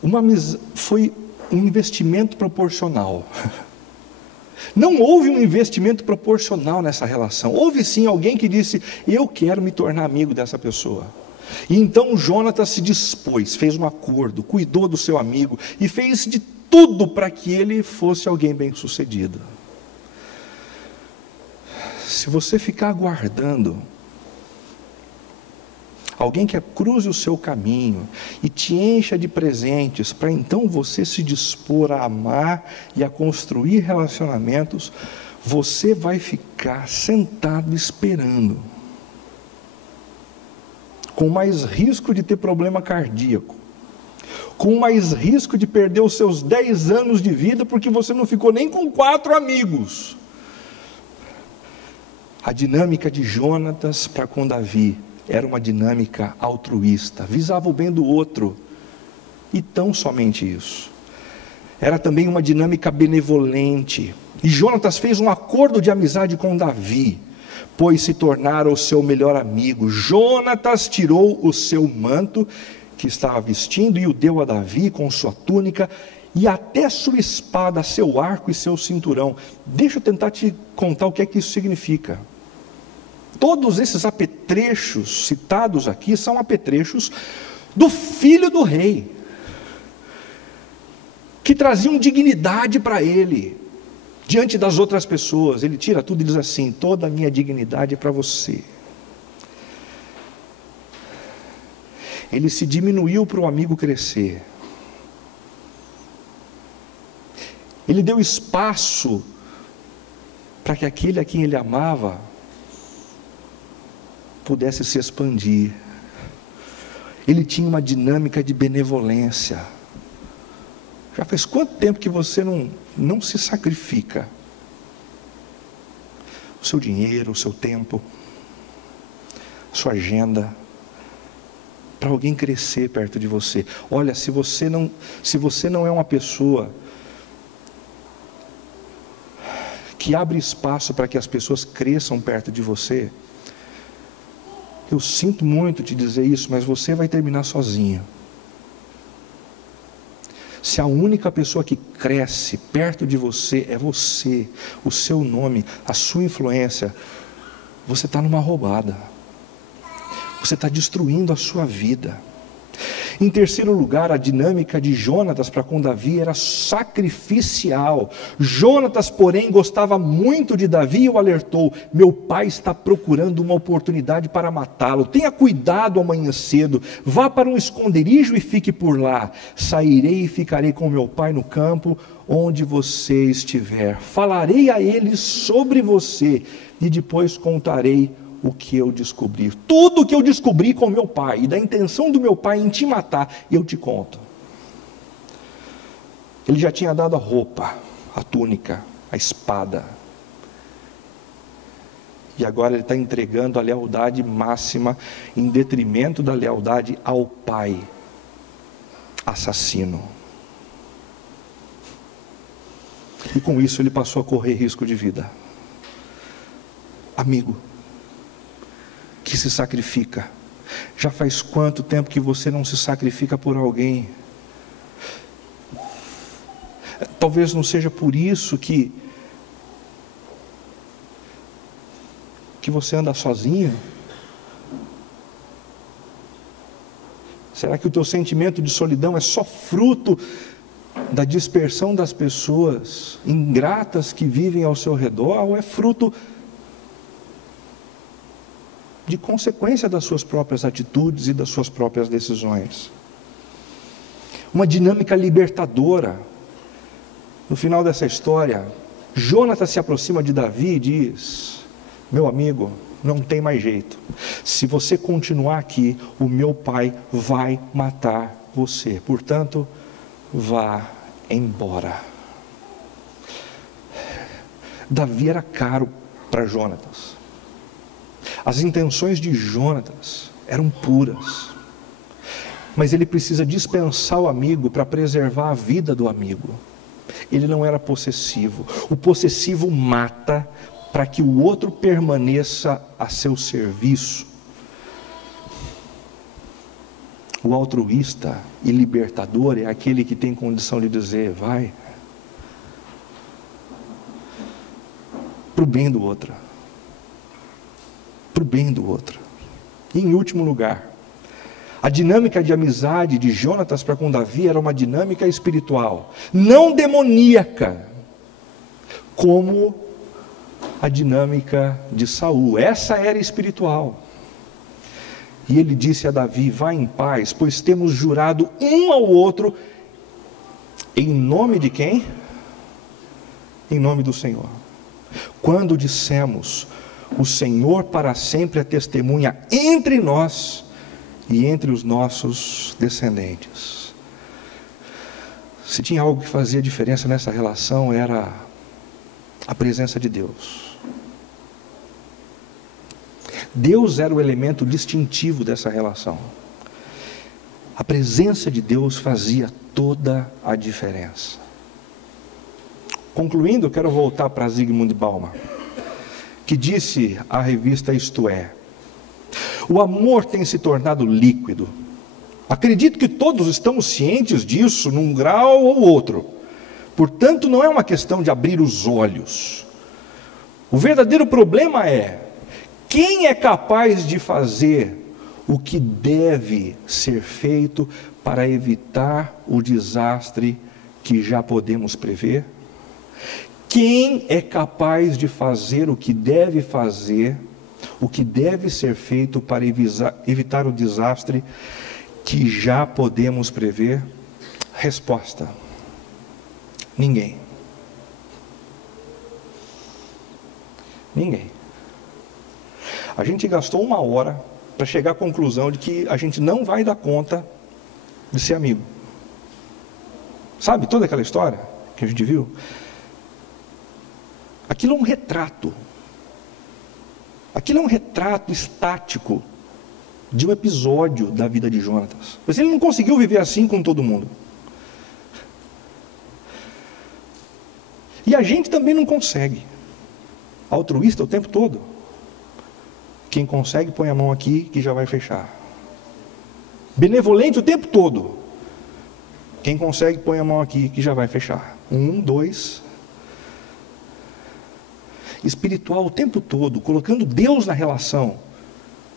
um investimento proporcional. Não houve um investimento proporcional nessa relação. Houve sim alguém que disse: eu quero me tornar amigo dessa pessoa. E então Jonatas se dispôs, fez um acordo, cuidou do seu amigo e fez de tudo para que ele fosse alguém bem sucedido. Se você ficar aguardando alguém que cruze o seu caminho e te encha de presentes, para então você se dispor a amar e a construir relacionamentos, você vai ficar sentado esperando, com mais risco de ter problema cardíaco, com mais risco de perder os seus 10 anos de vida, porque você não ficou nem com 4 amigos. A dinâmica de Jonatas para com Davi era uma dinâmica altruísta, visava o bem do outro, e tão somente isso. Era também uma dinâmica benevolente, e Jonatas fez um acordo de amizade com Davi, pois se tornara o seu melhor amigo. Jonatas tirou o seu manto que estava vestindo e o deu a Davi com sua túnica, e até sua espada, seu arco e seu cinturão. Deixa eu tentar te contar o que é que isso significa. Todos esses apetrechos citados aqui são apetrechos do filho do rei, que traziam dignidade para ele, diante das outras pessoas. Ele tira tudo e diz assim: toda a minha dignidade é para você. Ele se diminuiu para o amigo crescer. Ele deu espaço para que aquele a quem ele amava pudesse se expandir. Ele tinha uma dinâmica de benevolência. Já faz quanto tempo que você não se sacrifica? O seu dinheiro, o seu tempo, a sua agenda, para alguém crescer perto de você. Olha, se você não é uma pessoa que abre espaço para que as pessoas cresçam perto de você, eu sinto muito te dizer isso, mas você vai terminar sozinho. Se a única pessoa que cresce perto de você é você, o seu nome, a sua influência, você está numa roubada. Você está destruindo a sua vida. Em terceiro lugar, a dinâmica de Jonatas para com Davi era sacrificial. Jonatas, porém, gostava muito de Davi e o alertou: meu pai está procurando uma oportunidade para matá-lo. Tenha cuidado amanhã cedo, vá para um esconderijo e fique por lá. Sairei e ficarei com meu pai no campo, onde você estiver. Falarei a ele sobre você e depois contarei o que eu descobri. Tudo o que eu descobri com meu pai e da intenção do meu pai em te matar, eu te conto. Ele já tinha dado a roupa, a túnica, a espada, e agora ele está entregando a lealdade máxima em detrimento da lealdade ao pai assassino. E com isso ele passou a correr risco de vida. Amigo que se sacrifica, já faz quanto tempo que você não se sacrifica por alguém? Talvez não seja por isso que que você anda sozinho? Será que o teu sentimento de solidão é só fruto da dispersão das pessoas ingratas que vivem ao seu redor, ou é fruto de consequência das suas próprias atitudes e das suas próprias decisões? Uma dinâmica libertadora. No final dessa história, Jonatas se aproxima de Davi e diz: meu amigo, não tem mais jeito. Se você continuar aqui, o meu pai vai matar você. Portanto, vá embora. Davi era caro para Jonatas. As intenções de Jonatas eram puras. Mas ele precisa dispensar o amigo para preservar a vida do amigo. Ele não era possessivo. O possessivo mata para que o outro permaneça a seu serviço. O altruísta e libertador é aquele que tem condição de dizer: vai, para o bem do outro. Para o bem do outro. E em último lugar, a dinâmica de amizade de Jonatas para com Davi era uma dinâmica espiritual, não demoníaca, como a dinâmica de Saul. Essa era espiritual. E ele disse a Davi: vá em paz, pois temos jurado um ao outro, em nome de quem? Em nome do Senhor. Quando dissemos: o Senhor para sempre é testemunha entre nós e entre os nossos descendentes. Se tinha algo que fazia diferença nessa relação, era a presença de Deus. Deus era o elemento distintivo dessa relação. A presença de Deus fazia toda a diferença. Concluindo, eu quero voltar para Zygmunt Bauman, que disse à revista Isto É: o amor tem se tornado líquido. Acredito que todos estamos cientes disso num grau ou outro. Portanto, não é uma questão de abrir os olhos. O verdadeiro problema é: quem é capaz de fazer o que deve ser feito para evitar o desastre que já podemos prever? Quem é capaz de fazer o que deve fazer, o que deve ser feito para evitar o desastre que já podemos prever? Resposta: ninguém. Ninguém. A gente gastou 1 hora para chegar à conclusão de que a gente não vai dar conta de ser amigo. Sabe toda aquela história que a gente viu? Aquilo é um retrato. Aquilo é um retrato estático de um episódio da vida de Jonatas. Mas ele não conseguiu viver assim com todo mundo. E a gente também não consegue. Altruísta o tempo todo. Quem consegue, põe a mão aqui que já vai fechar. Benevolente o tempo todo. Quem consegue, põe a mão aqui que já vai fechar. 1, 2. Espiritual o tempo todo, colocando Deus na relação.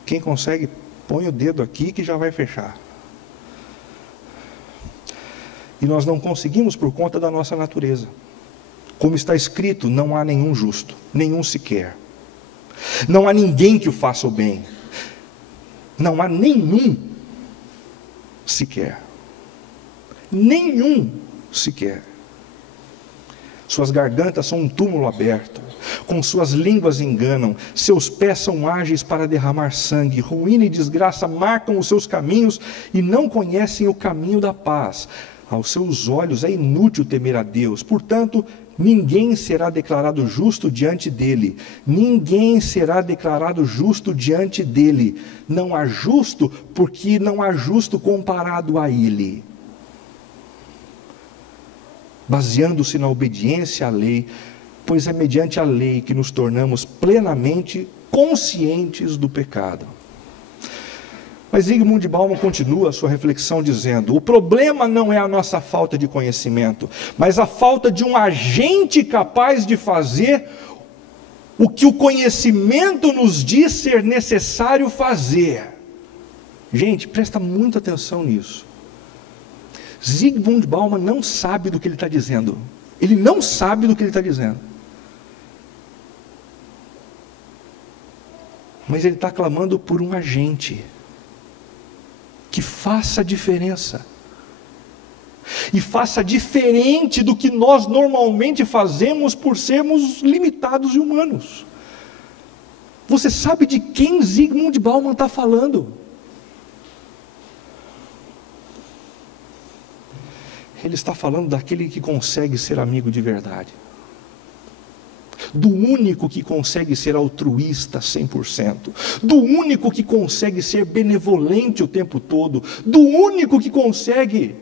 Quem consegue, põe o dedo aqui que já vai fechar. E nós não conseguimos por conta da nossa natureza. Como está escrito, não há nenhum justo, nenhum sequer. Não há ninguém que o faça o bem. Não há nenhum sequer. Nenhum sequer. Suas gargantas são um túmulo aberto. Com suas línguas enganam. Seus pés são ágeis para derramar sangue. Ruína e desgraça marcam os seus caminhos e não conhecem o caminho da paz. Aos seus olhos é inútil temer a Deus. Portanto, ninguém será declarado justo diante dele. Ninguém será declarado justo diante dele. Não há justo, porque não há justo comparado a ele. Baseando-se na obediência à lei, pois é mediante a lei que nos tornamos plenamente conscientes do pecado. Mas Zygmunt Bauman continua a sua reflexão dizendo: o problema não é a nossa falta de conhecimento, mas a falta de um agente capaz de fazer o que o conhecimento nos diz ser necessário fazer. Gente, presta muita atenção nisso. Zygmunt Bauman não sabe do que ele está dizendo. Ele não sabe do que ele está dizendo. Mas ele está clamando por um agente que faça a diferença. E faça diferente do que nós normalmente fazemos por sermos limitados e humanos. Você sabe de quem Zygmunt Bauman está falando? Ele está falando daquele que consegue ser amigo de verdade. Do único que consegue ser altruísta 100%. Do único que consegue ser benevolente o tempo todo. Do único que consegue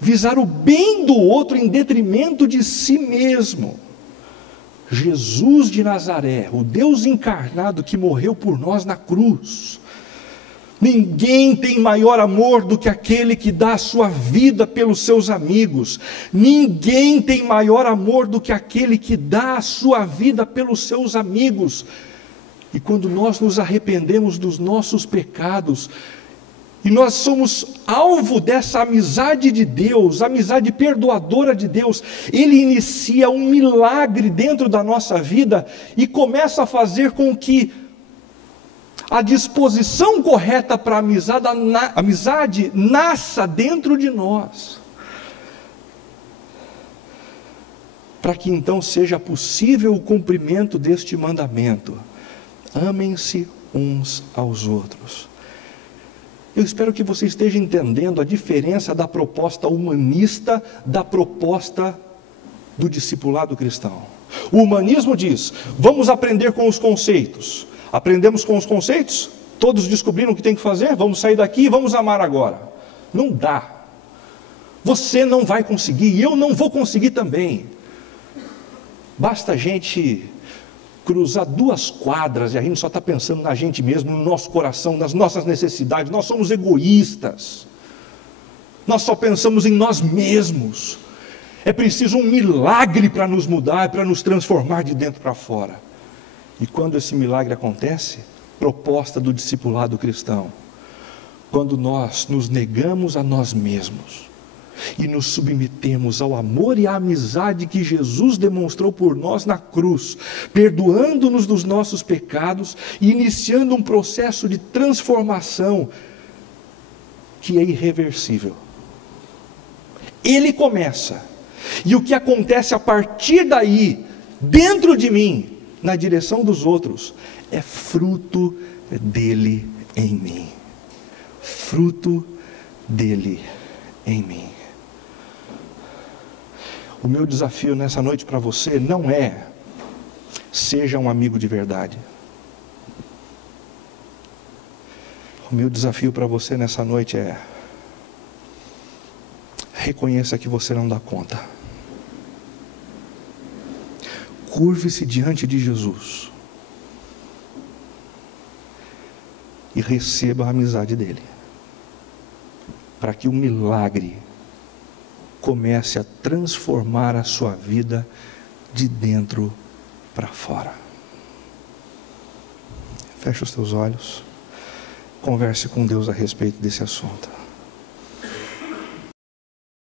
visar o bem do outro em detrimento de si mesmo. Jesus de Nazaré, o Deus encarnado que morreu por nós na cruz. Ninguém tem maior amor do que aquele que dá a sua vida pelos seus amigos. Ninguém tem maior amor do que aquele que dá a sua vida pelos seus amigos. E quando nós nos arrependemos dos nossos pecados, e nós somos alvo dessa amizade de Deus, amizade perdoadora de Deus, Ele inicia um milagre dentro da nossa vida e começa a fazer com que a disposição correta para a amizade nasça dentro de nós. Para que então seja possível o cumprimento deste mandamento: amem-se uns aos outros. Eu espero que você esteja entendendo a diferença da proposta humanista da proposta do discipulado cristão. O humanismo diz: vamos aprender com os conceitos. Aprendemos com os conceitos? Todos descobriram o que tem que fazer? Vamos sair daqui e vamos amar agora. Não dá. Você não vai conseguir e eu não vou conseguir também. Basta a gente cruzar 2 quadras e a gente só está pensando na gente mesmo, no nosso coração, nas nossas necessidades. Nós somos egoístas. Nós só pensamos em nós mesmos. É preciso um milagre para nos mudar, para nos transformar de dentro para fora. E quando esse milagre acontece, proposta do discipulado cristão, quando nós nos negamos a nós mesmos e nos submetemos ao amor e à amizade que Jesus demonstrou por nós na cruz, perdoando-nos dos nossos pecados e iniciando um processo de transformação que é irreversível. Ele começa, e o que acontece a partir daí, dentro de mim, na direção dos outros, é fruto dele em mim. Fruto dele em mim. O meu desafio nessa noite para você não é: seja um amigo de verdade. O meu desafio para você nessa noite é: reconheça que você não dá conta. Curve-se diante de Jesus e receba a amizade dele, para que o milagre comece a transformar a sua vida de dentro para fora. Feche os teus olhos, converse com Deus a respeito desse assunto.